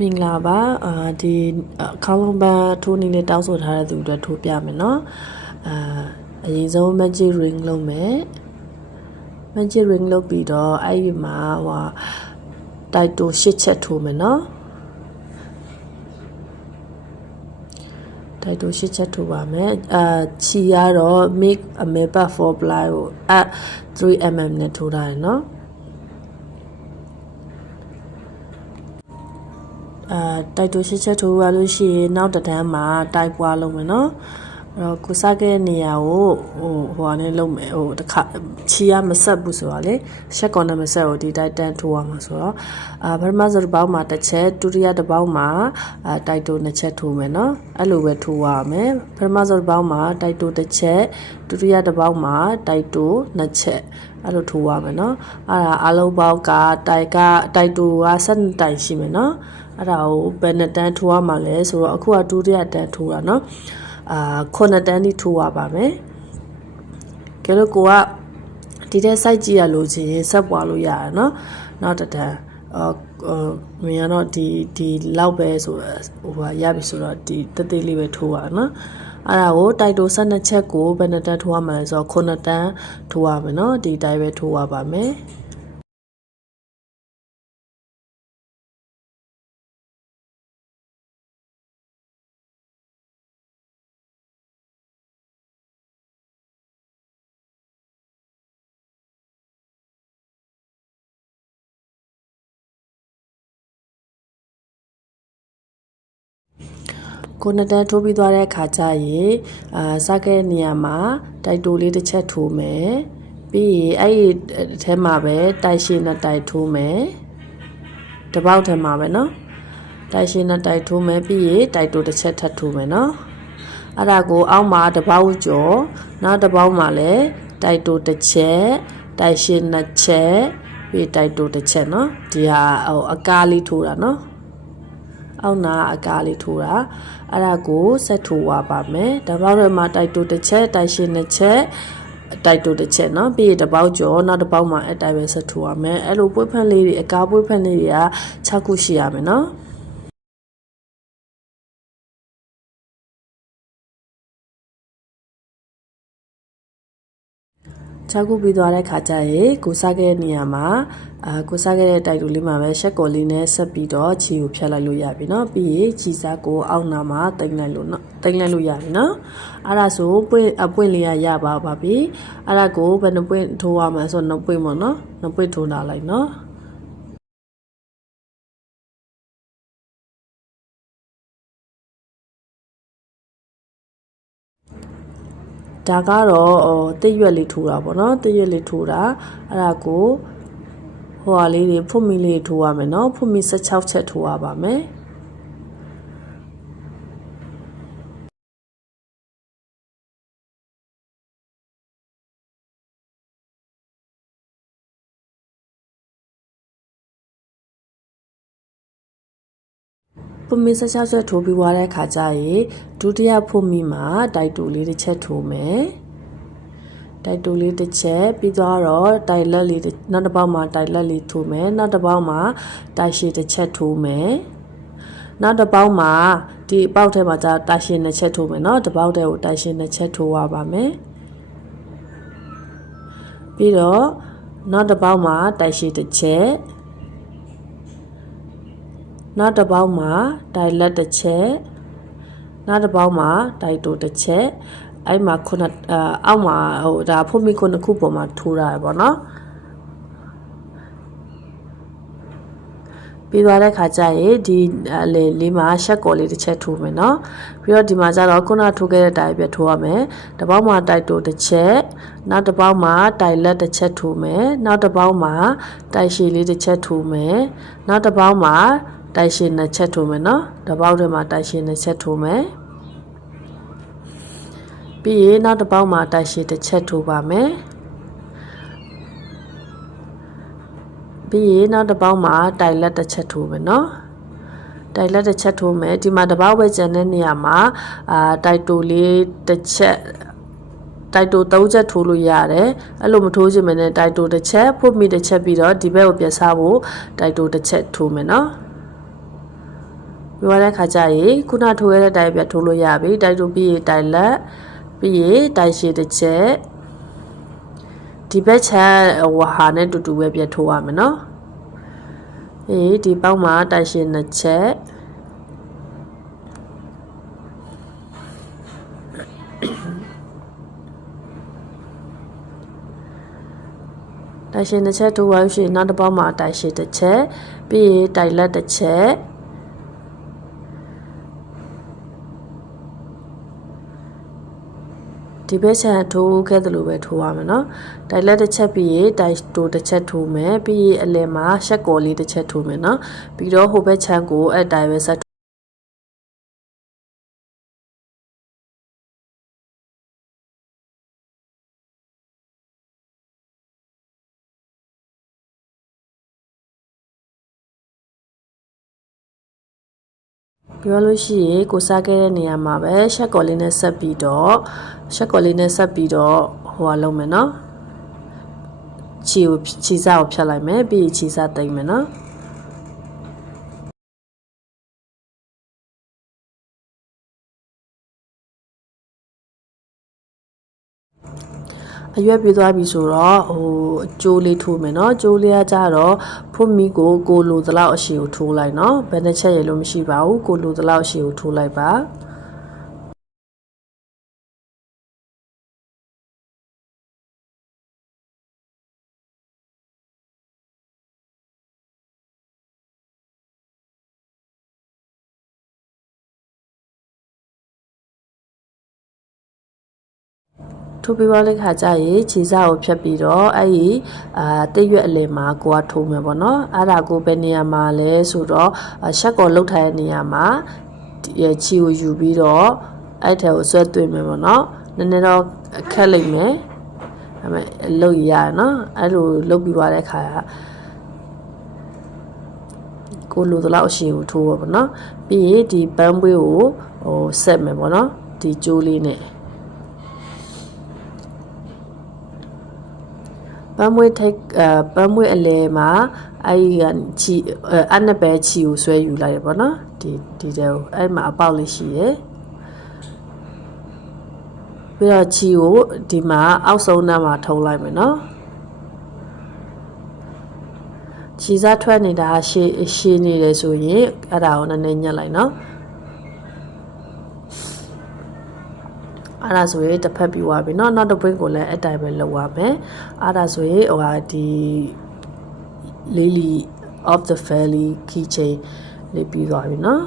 မင်္ဂလာပါဒီခေါင်းလုံးပန်းထိုးနည်းလေးတောင်းဆိုထားတဲ့သူတွေထိုးပြမယ်နော်အရင်ဆုံး magic ring လုပ်မယ် magic ring လုပ်ပြီးတော့အဲ့ဒီမှာတိုက်တို8ချက်ထိုးမယ်နော်တိုက်တို8ချက်ထိုးပါမယ်ချီရတော့ make a map for ply ကို 3mm နဲ့ထိုးထားတယ်နော်တိုက်တို8ချက်ထိုးရလို့ရှိရင်နောက်တစ်တန်းမှာတိုက်ပွားလုပ်မယ်နော်ကိုစားခဲ့တဲ့နေရာကိုဟိုနဲ့လုပ်မယ်တစ်ခါချီရမဆက်ဘူးဆိုတော့လေရှက်ကော်နဲ့မဆက်ဘူးဒီတိုက်တန်းထိုးရမှာဆိုတော့ပထမဆုံးတစ်ပေါက်မှာတစ်ချက်ဒုတိယတစ်ပေါက်မှာတိုက်တို2ချက်ထိုးမယ်နော်အဲ့လိုပဲထိုးရမယ်ပထမဆုံးတစ်ပေါက်မှာတိုက်တို1ချက်ဒုတိယတစ်ပေါက်မှာတိုက်တို2ချက်အဲ့လိုထိုးရမယ်နော်အဲ့ဒါအလုံးပေါက်ကတိုက်တိုက12တိုင်ရှိမယ်နော်အဲ့ဒါကိုဘယ်နှစ်တန်းထိုးရမှာလဲဆိုတော့အခုကဒုတိယတန်းထိုးတာနော်9တန်းထိထိုးရပါမယ်ကဲလို့ကိုကဒီတဲ့ site ကြည့်ရလို့ချင်းဆက်ပွားလို့ရတာနော်နောက်တစ်တန်းမင်းကတော့ဒီလောက်ပဲဆိုရပြီဆိုတော့ဒီတက်သေးလေးပဲထိုးရနော်အဲ့ဒါကိုတိုက်တို12ချက်ကိုဘယ်နှစ်တန်းထိုးရမှာလဲဆိုတော့9တန်းထိုးရမယ်နော်ဒီတိုင်းပဲထိုးရပါမယ်ကိုနှစ်တန်းထိုးပြီးသွားတဲ့အခါကျရင်စခဲ့တဲ့နေရာမှာတိုက်တိုလေးတစ်ချက်ထိုးမယ်ပြီးရင်အဲ့ဒီအထဲမှာပဲတိုက်ရှည်နဲ့တိုက်ထိုးမယ်တစ်ပေါက်ထဲမှာပဲနော်တိုက်ရှည်နဲ့တိုက်ထိုးမယ်ပြီးရင်တိုက်တိုတစ်ချက်ထပ်ထိုးမယ်နော်အဲ့ဒါကိုအောက်မှာတစ်ပေါက်ကျော်နောက်တစ်ပေါက်မှာလည်းတိုက်တိုတစ်ချက်တိုက်ရှည်2ချက်ပြီးတိုက်တိုတစ်ချက်နော်ဒီဟာအကားလေးထိုးတာနော်အောက်နာအကားလေးထိုးတာအဲ့ဒါကိုဆက်ထိုးရပါမယ်တပေါက်ထဲမှာတိုက်တိုတစ်ချက်တိုက်ရှည်2ချက်တိုက်တိုတစ်ချက်เนาะပြီးရင်တစ်ပေါက်ကျော်နောက်တစ်ပေါက်မှာအတိုင်းပဲဆက်ထိုးရမယ်အဲ့လိုပွေးဖက်လေးတွေအကားပွေးဖက်လေးတွေက6ခုရှိရမယ်เนาะ6ခုပြီးသွားတဲ့ခါကျရင်ကိုစားခဲ့တဲ့နေရာမှာကိုစားခဲ့တဲ့တိုက်တူလေးမှာပဲရှက်ကော်လေးနဲ့ဆက်ပြီးတော့ခြေကိုဖြတ်လိုက်လို့ရပြီเนาะပြီးရင်ခြေစားကိုအောက်နာမှာတင်လိုက်လို့เนาะတင်လိုက်လို့ရပြီเนาะအဲ့ဒါဆိုပွင့်လေးရပါပြီအဲ့ဒါကိုဘယ်နှပွင့်ထိုးရမှာဆိုတော့2ပွင့်ပေါ့เนาะ2ပွင့်ထိုးလာလိုက်เนาะဒါကတော့တစ်ရွက်လေးထိုးတာပေါ့နော်တစ်ရွက်လေးထိုးတာအဲ့ဒါကိုဟိုဟာလေးတွေဖွတ်မီလေးထိုးရမယ်နော်ဖွတ်မီ16ချက်ထိုးရပါမယ်ဖွတ်မီ16ချက်ထိုးပြီးသွားတဲ့အခါကျရင်ဒုတိယဖွတ်မီမှာတိုက်တူလေးတစ်ချက်ထိုးမယ်တိုက်တူလေးတစ်ချက်ပြီးတော့တိုက်လက်လေးနောက်တစ်ပေါက်မှာတိုက်လက်လေးထိုးမယ်နောက်တစ်ပေါက်မှာတိုက်ရှည်တစ်ချက်ထိုးမယ်နောက်တစ်ပေါက်မှာဒီအပေါက်ထဲမှာကျတိုက်ရှည်2ချက်ထိုးမယ်เนาะတစ်ပေါက်ထဲကိုတိုက်ရှည်2ချက်ထိုးရပါမယ်ပြီးတော့နောက်တစ်ပေါက်မှာတိုက်ရှည်တစ်ချက်နောက်တစ်ပေါက်မှာတိုက်လက်တစ်ချက်နောက်တစ်ပေါက်မှာတိုက်တိုတစ်ချက်အဲ့မှာအောက်မှာဒါဖွတ်မီ9ခုပေါ်မှာထိုးတာပေါ့နော်ပြီးသွားတဲ့ခါကျရင်ဒီလေးမှာရှက်ကော်လေးတစ်ချက်ထိုးမယ်နော်ပြီးတော့ဒီမှာကျတော့ခုနထိုးခဲ့တဲ့တိုင်ပြထိုးရမယ်တစ်ပေါက်မှာတိုက်တိုတစ်ချက်နောက်တစ်ပေါက်မှာတိုက်လက်တစ်ချက်ထိုးမယ်နောက်တစ်ပေါက်မှာတိုက်ရှည်လေးတစ်ချက်ထိုးမယ်နောက်တစ်ပေါက်မှာတိုက်ရှည်2ချက်ထိုးမယ်နော်တစ်ပေါက်ထဲမှာတိုက်ရှည်2ချက်ထိုးမယ်ပြီးရင်နောက်တစ်ပေါက်မှာတိုက်ရှည်တစ်ချက်ထိုးပါမယ်ပြီးရင်နောက်တစ်ပေါက်မှာတိုက်လက်တစ်ချက်ထိုးမယ်နော်တိုက်လက်တစ်ချက်ထိုးမယ်ဒီမှာတစ်ပေါက်ပဲကျန်တဲ့နေရာမှာတိုက်တိုလေးတစ်ချက်တိုက်တို3ချက်ထိုးလို့ရတယ်အဲ့လိုမထိုးချင်မနဲ့တိုက်တိုတစ်ချက်ဖွတ်မီတစ်ချက်ပြီးတော့ဒီဘက်ကိုပြန်စားဖို့တိုက်တိုတစ်ချက်ထိုးမယ်နော် ပြီးသွားတဲ့ခါကျရင်ခုနထိုးရတဲ့တိုင်ပြထိုးလို့ရပြီတိုင်ထိုးပြီးရင်တိုင်လက်ပြီးရင်တိုင်ရှည်တစ်ချက်ဒီဘက်ချမ်းဟာနဲ့တူတူပဲပြထိုးရမယ်နော်ဒီပေါက်မှာတိုင်ရှည်2ချက်တိုင်ရှည်2ချက်ထိုးသွားရှင်နောက်တစ်ပေါက်မှာတိုင်ရှည်တစ်ချက်ပြီးရင်တိုင်လက်တစ်ချက်ဒီဘက်ချမ်းထိုးခဲ့သလိုပဲထိုးရမယ်နော်တိုင်လက်တစ်ချက်ပြီးရင်တိုင်တိုးတစ်ချက်ထိုးမယ်ပြီးရင်အလယ်မှာရှက်ကော်လေးတစ်ချက်ထိုးမယ်နော်ပြီးတော့ဟိုဘက်ချမ်းကိုအဲ့တိုင်ပဲဆက်ပြောလို့ရှိရင်ကိုစားခဲ့တဲ့နေရာမှာပဲရှက်ကော်လေးနဲ့ဆက်ပြီးတော့ဟိုလုံးမယ်နော်ခြေစားကိုဖြတ်လိုက်မယ်ပြီးခြေစားတိတ်မယ်နော်အရွက်ပြသွားပြီဆိုတော့ကျိုးလေးထိုးမယ်နော်ကျိုးလေးကကြတော့ဖွတ်မီကိုလိုသလောက်အရှည်ကိုထိုးလိုက်နော်ဘယ်နှချက်ရလို့မရှိပါဘူးကိုလိုသလောက်အရှည်ကိုထိုးလိုက်ပါထိုးပြီးသွားတဲ့ခါကျရင်ခြေစားကိုဖြတ်ပြီးတော့အဲ့ဒီတိတ်ရွက်အလယ်မှာကိုကထိုးမယ်ပေါ့နော်အဲ့ဒါကိုဘယ်နေရာမှာလဲဆိုတော့ရှက်ကော်လှုပ်ထားတဲ့နေရာမှာခြေကိုယူပြီးတော့အဲ့ထဲကိုဆွဲသွင်းမယ်ပေါ့နော်နည်းနည်းတော့ခက်လိုက်မယ်ဒါပေမဲ့လှုပ်ရနော်အဲ့လိုလှုပ်ပြီးသွားတဲ့ခါကိုလိုသလောက်အရှည်ကိုထိုးပါပေါ့နော်ပြီးရင်ဒီပန်းပွေးကိုဆက်မယ်ပေါ့နော်ဒီကျိုးလေးနဲ့ပန်းမွေးအလဲမှာအဲ့နှစ်ပဲချီကိုဆွဲယူလိုက်ရပေါ့နော်ဒီတဲကိုအဲ့မှာအပေါက်လေးရှိရယ်ပြီးတော့ချီကိုဒီမှာအောက်ဆုံးနှမ်းမှာထုံလိုက်မယ်နော်ချီစားထွက်နေတာရှည်နေတယ်ဆိုရင်အဲ့ဒါကိုနည်းနည်းညှက်လိုက်နော်အဲ့ဒါဆိုရင်တစ်ဖက်ပြီးသွားပြီเนาะနောက်တစ်ပွင့်ကိုလည်းအတိုင်းပဲလုပ်ရမယ်အဲ့ဒါဆိုရင်ဒီ Lily of the Valley keychain လေးပြီးသွားပြီเนาะ